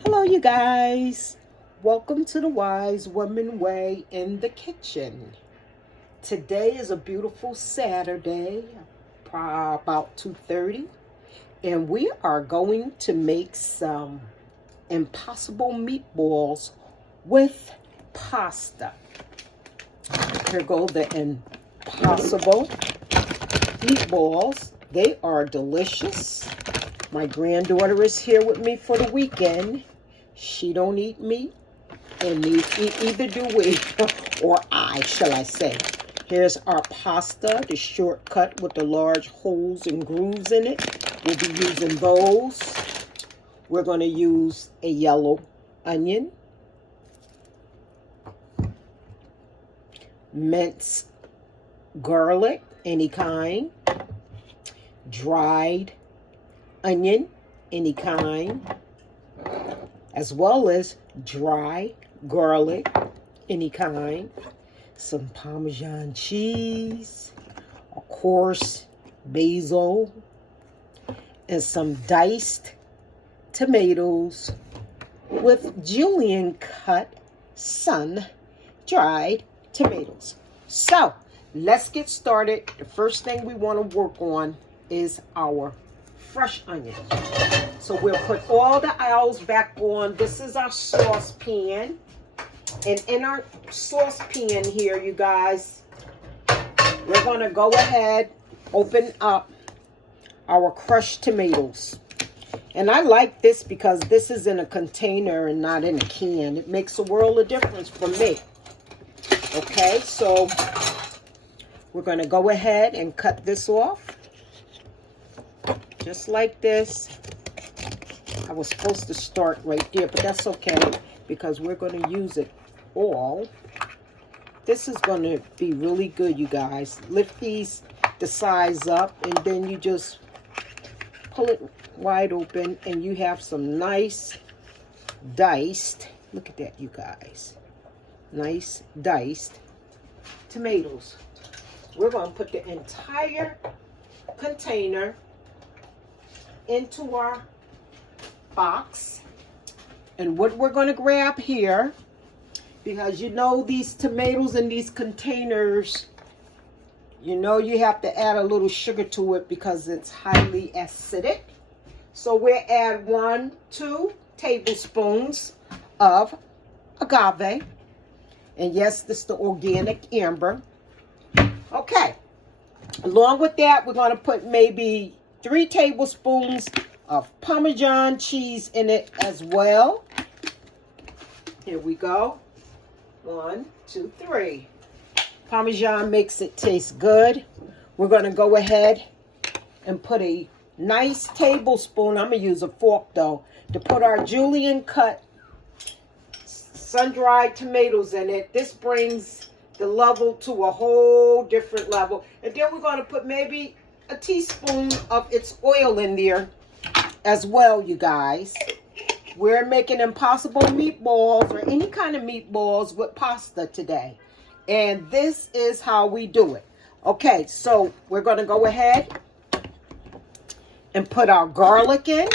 Hello, you guys. Welcome to the Wise Woman Way in the kitchen. Today is a beautiful Saturday, about 2:30, and we are going to make some impossible meatballs with pasta. Here go the impossible meatballs. They are delicious. My granddaughter is here with me for the weekend. She don't eat meat, and either do we, or I, shall I say. Here's our pasta, the shortcut with the large holes and grooves in it. We'll be using those. We're going to use a yellow onion, minced garlic, any kind, dried onion, any kind, as well as dry garlic, any kind, some Parmesan cheese, of course, basil, and some diced tomatoes with julienne cut sun-dried tomatoes. So, let's get started. The first thing we want to work on is our fresh onion. So we'll put all the aisles back on. This is our saucepan. And in our saucepan here, you guys, we're going to go ahead, open up our crushed tomatoes. And I like this because this is in a container and not in a can. It makes a world of difference for me. Okay, so we're going to go ahead and cut this off. Just like this. I was supposed to start right there, but that's okay because we're going to use it all. This is going to be really good, you guys. Lift the size up, and then you just pull it wide open, and you have some nice diced, look at that, you guys. Nice diced tomatoes. We're going to put the entire container into our box, and what we're going to grab here, because you know these tomatoes in these containers, you know you have to add a little sugar to it because it's highly acidic. So we'll add 2 tablespoons of agave, and yes, this is the organic amber. Okay, along with that, we're going to put maybe 3 tablespoons of Parmesan cheese in it as well. Here we go. 1, 2, 3. Parmesan makes it taste good. We're going to go ahead and put a nice tablespoon, I'm going to use a fork though, to put our julienne cut sun-dried tomatoes in it. This brings the level to a whole different level. And then we're going to put maybe a teaspoon of its oil in there as well, you guys. We're making impossible meatballs or any kind of meatballs with pasta today. And this is how we do it. Okay, so we're going to go ahead and put our garlic in.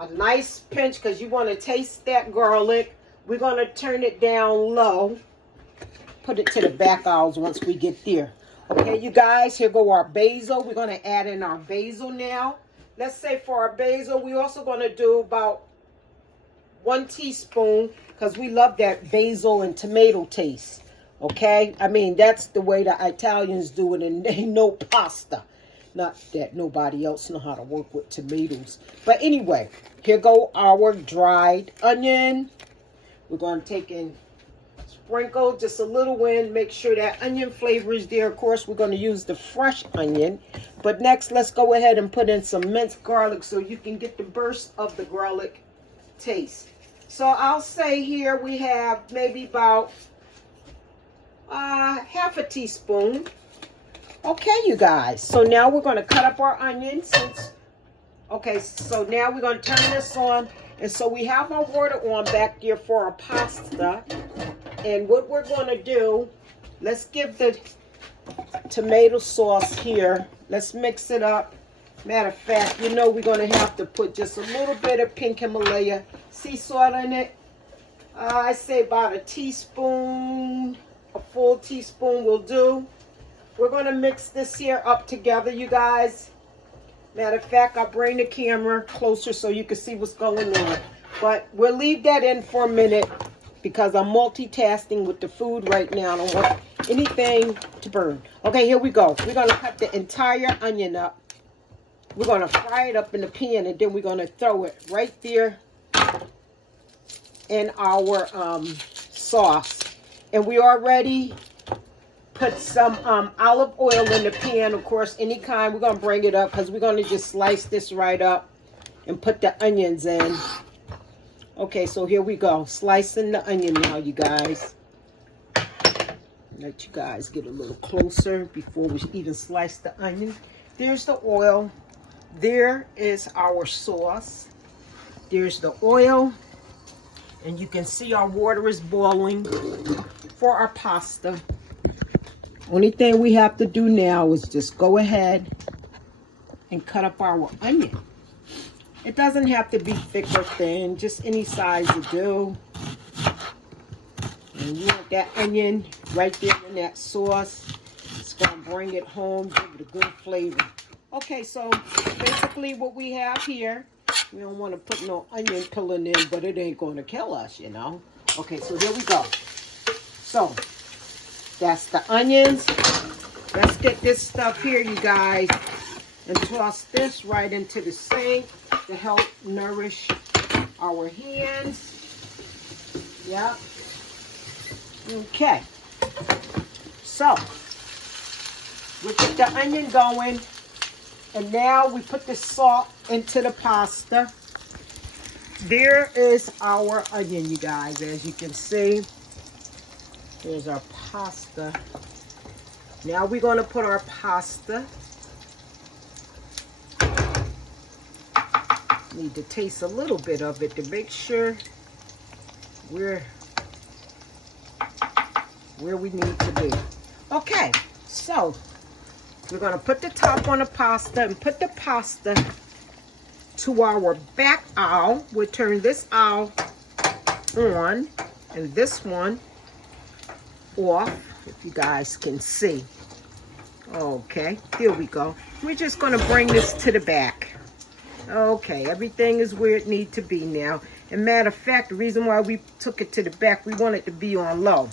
A nice pinch because you want to taste that garlic. We're going to turn it down low. Put it to the back aisles once we get there. Okay, you guys, here go our basil. We're going to add in our basil now. Let's say for our basil, we're also going to do about 1 teaspoon because we love that basil and tomato taste. Okay, I mean, that's the way the Italians do it, and they know pasta. Not that nobody else know how to work with tomatoes. But anyway, here go our dried onion. We're going to take in, sprinkle just a little in, make sure that onion flavor is there. Of course, we're going to use the fresh onion. But next, let's go ahead and put in some minced garlic so you can get the burst of the garlic taste. So I'll say here we have maybe about half a teaspoon. Okay, you guys. So now we're going to cut up our onions. Okay, so now we're going to turn this on. And so we have our water on back there for our pasta. And what we're going to do, let's give the tomato sauce here. Let's mix it up. Matter of fact, you know we're going to have to put just a little bit of pink Himalaya sea salt in it. I say about a teaspoon, a full teaspoon will do. We're going to mix this here up together, you guys. Matter of fact, I'll bring the camera closer so you can see what's going on. But we'll leave that in for a minute because I'm multitasking with the food right now. I don't want anything to burn. Okay, here we go. We're going to cut the entire onion up. We're going to fry it up in the pan, and then we're going to throw it right there in our sauce. And we already put some olive oil in the pan, of course, any kind. We're going to bring it up because we're going to just slice this right up and put the onions in. Okay, so here we go. Slicing the onion now, you guys. Let you guys get a little closer before we even slice the onion. There's the oil. There is our sauce. There's the oil. And you can see our water is boiling for our pasta. Only thing we have to do now is just go ahead and cut up our onion. It doesn't have to be thick or thin, just any size will do. And you want that onion right there in that sauce. It's going to bring it home, give it a good flavor. Okay, so basically what we have here, we don't want to put no onion peeling in, but it ain't going to kill us, you know. Okay, so here we go. So that's the onions. Let's get this stuff here, you guys, and toss this right into the sink to help nourish our hands. Yep. Okay. So we get the onion going, and now we put the salt into the pasta. There is our onion, you guys. As you can see, there's our pasta. Now we're going to put our pasta. Need to taste a little bit of it to make sure we're where we need to be. Okay, so we're going to put the top on the pasta and put the pasta to our back aisle. We'll turn this aisle on and this one off, if you guys can see. Okay, here we go. We're just going to bring this to the back. Okay, everything is where it needs to be now. And matter of fact, the reason why we took it to the back, we want it to be on low.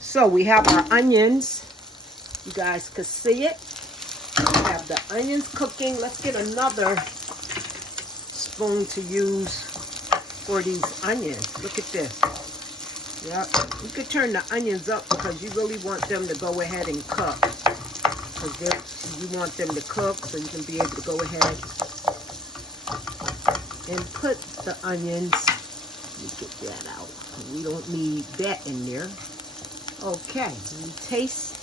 So we have our onions. You guys can see it. We have the onions cooking. Let's get another spoon to use for these onions. Look at this. Yep. You could turn the onions up because you really want them to go ahead and cook. Because you want them to cook so you can be able to go ahead and put the onions. Let me get that out. We don't need that in there. Okay, we taste.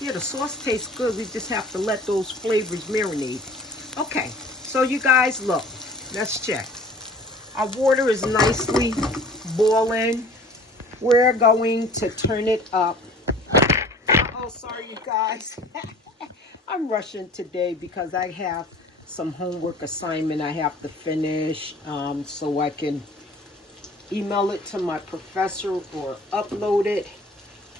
Yeah, the sauce tastes good. We just have to let those flavors marinate. Okay, so you guys look. Let's check. Our water is nicely boiling. We're going to turn it up. Oh, sorry, you guys. I'm rushing today because I have some homework assignment I have to finish so I can email it to my professor or upload it.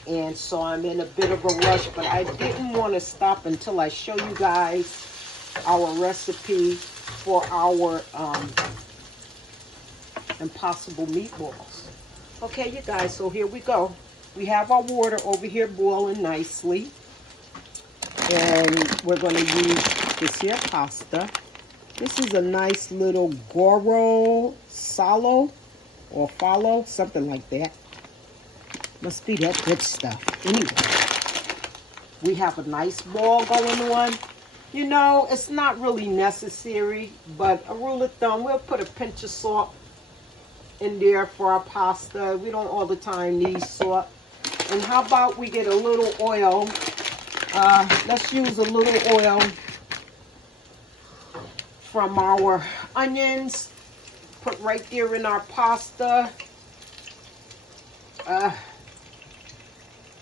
And so I'm in a bit of a rush, but I didn't want to stop until I show you guys our recipe for our impossible meatballs. Okay, you guys, so here we go. We have our water over here boiling nicely. And we're going to use this here pasta. This is a nice little Goro Salo or Follow, something like that. Must be that good stuff. Anyway, we have a nice ball going on. You know, it's not really necessary, but a rule of thumb, we'll put a pinch of salt in there for our pasta. We don't all the time need salt. And how about we get a little oil? Let's use a little oil from our onions. Put right there in our pasta.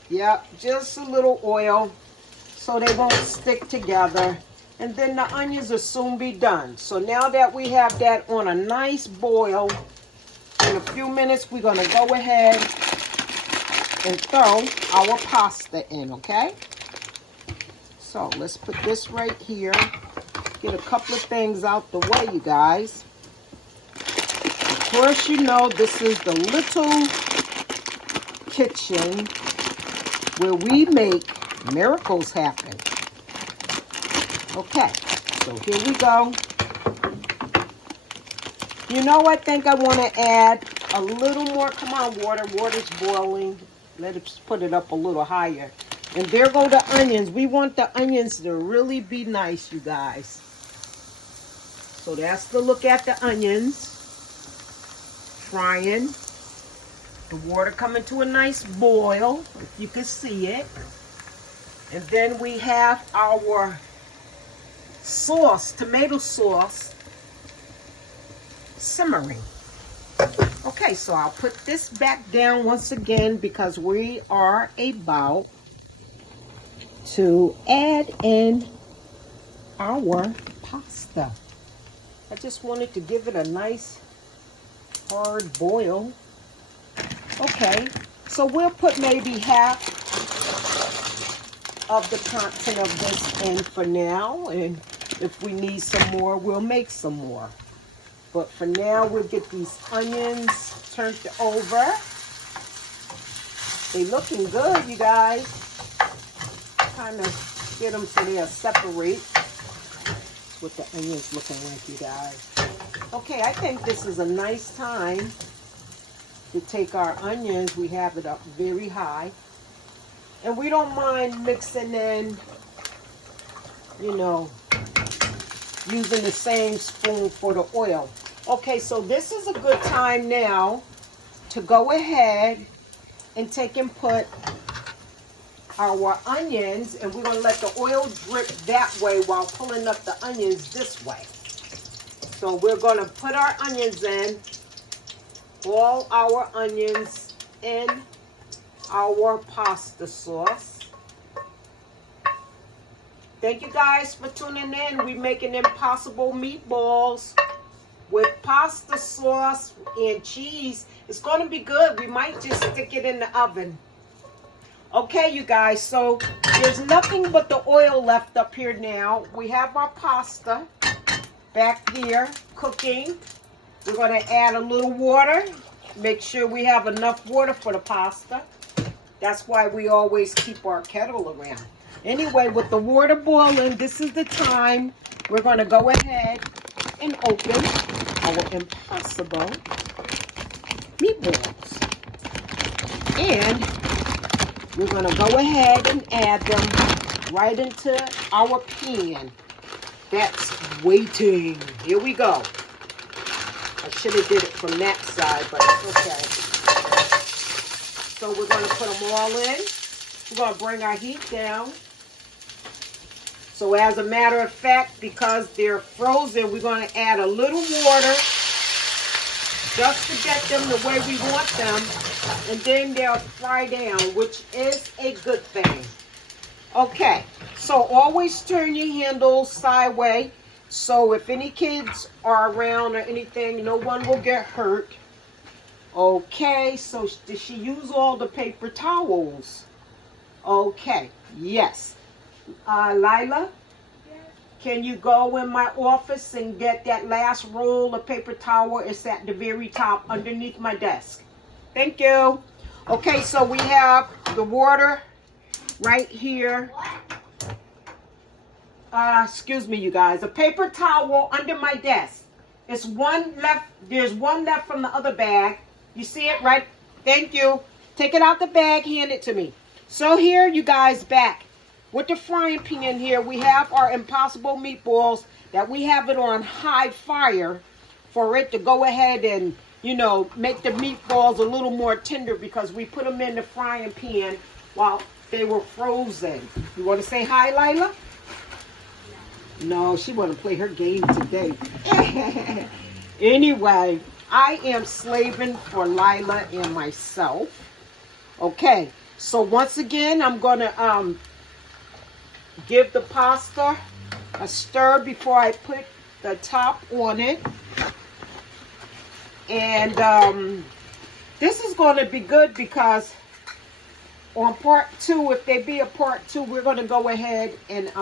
Yeah, just a little oil. so they won't stick together. And then the onions will soon be done. So now that we have that on a nice boil, in a few minutes we're going to go ahead and throw our pasta in, okay? So let's put this right here. Get a couple of things out the way, you guys. Of course, you know this is the little kitchen where we make miracles happen. Okay, so here we go. You know, I think I want to add a little more. Come on, water. Water's boiling. Let's put it up a little higher. And there go the onions. We want the onions to really be nice, you guys. So that's the look at the onions. Frying. The water coming to a nice boil, if you can see it. And then we have our sauce, tomato sauce, simmering. Okay, so I'll put this back down once again because we are about to add in our pasta. I just wanted to give it a nice hard boil. Okay, so we'll put maybe half of the content of this in for now, and if we need some more, we'll make some more. But for now, we'll get these onions turned over. They're looking good, you guys. Kind of get them so they'll separate. That's what the onions looking like, you guys. Okay, I think this is a nice time to take our onions. We have it up very high. And we don't mind mixing in, you know, using the same spoon for the oil. Okay, so this is a good time now to go ahead and take and put our onions, and we're going to let the oil drip that way while pulling up the onions this way. So we're going to put our onions in, all our onions in our pasta sauce. Thank you guys for tuning in. We're making impossible meatballs with pasta sauce and cheese. It's going to be good. We might just stick it in the oven. Okay, you guys, so there's nothing but the oil left up here now. We have our pasta back there cooking. We're going to add a little water. Make sure we have enough water for the pasta. That's why we always keep our kettle around. Anyway, with the water boiling, this is the time we're going to go ahead and open our impossible meatballs. And we're going to go ahead and add them right into our pan that's waiting. Here we go. I should have did it from that side, but it's okay. So we're going to put them all in. We're going to bring our heat down. So as a matter of fact, because they're frozen, we're going to add a little water just to get them the way we want them. And then they'll fry down, which is a good thing. Okay, so always turn your handles sideways. So if any kids are around or anything, no one will get hurt. Okay, so did she use all the paper towels? Okay, yes. Lila, can you go in my office and get that last roll of paper towel? It's at the very top underneath my desk. Thank you. Okay, so we have the water right here. Excuse me, you guys. A paper towel under my desk. It's one left. There's one left from the other bag. You see it, right? Thank you. Take it out the bag, hand it to me. So here, you guys, back with the frying pan here, we have our impossible meatballs that we have it on high fire for it to go ahead and, you know, make the meatballs a little more tender because we put them in the frying pan while they were frozen. You want to say hi, Lila? No, she want to play her game today. Anyway, I am slaving for Lila and myself. Okay, so once again, I'm going to give the pasta a stir before I put the top on it. And this is going to be good because on part 2, if there be a part 2, we're going to go ahead and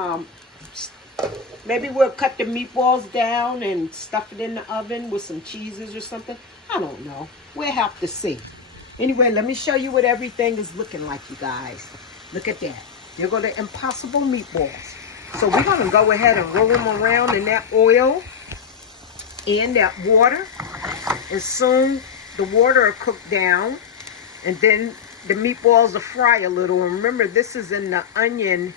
maybe we'll cut the meatballs down and stuff it in the oven with some cheeses or something. I don't know. We'll have to see. Anyway, let me show you what everything is looking like, you guys. Look at that. They're going to impossible meatballs. So we're going to go ahead and roll them around in that oil and that water. As soon the water will cook down, and then the meatballs will fry a little. And remember, this is in the onion,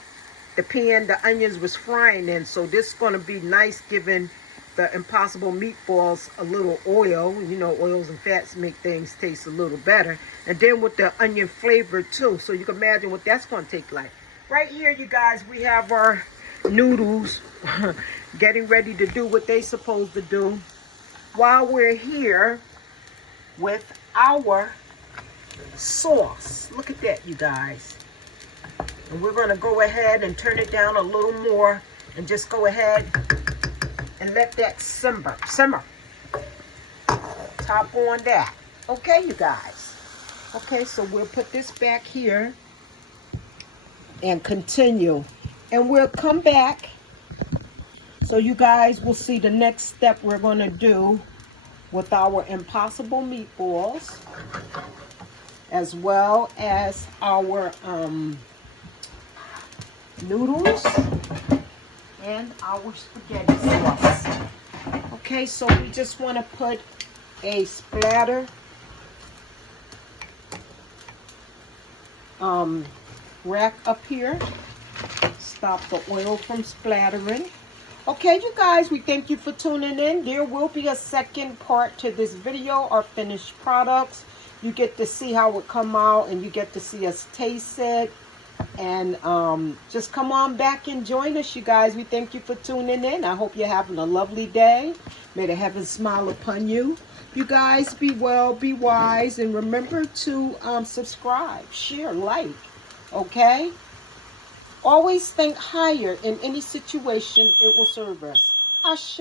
the pan the onions was frying in. So this is going to be nice, giving the impossible meatballs a little oil. You know, oils and fats make things taste a little better. And then with the onion flavor too. So you can imagine what that's going to take like. Right here, you guys, we have our noodles getting ready to do what they're supposed to do. While we're here with our sauce. Look at that, you guys. And we're going to go ahead and turn it down a little more and just go ahead and let that simmer. Top on that. Okay, you guys. Okay, so we'll put this back here and continue. And we'll come back so you guys will see the next step we're going to do with our impossible meatballs, as well as our noodles and our spaghetti sauce. Okay, so we just want to put a splatter rack up here. Stop the oil from splattering. Okay, you guys, we thank you for tuning in. There will be a second part to this video, our finished products. You get to see how it come out, and you get to see us taste it. And just come on back and join us, you guys. We thank you for tuning in. I hope you're having a lovely day. May the heavens smile upon you. You guys, be well, be wise, and remember to subscribe, share, like, okay? Always think higher in any situation. It will serve us. Ashe.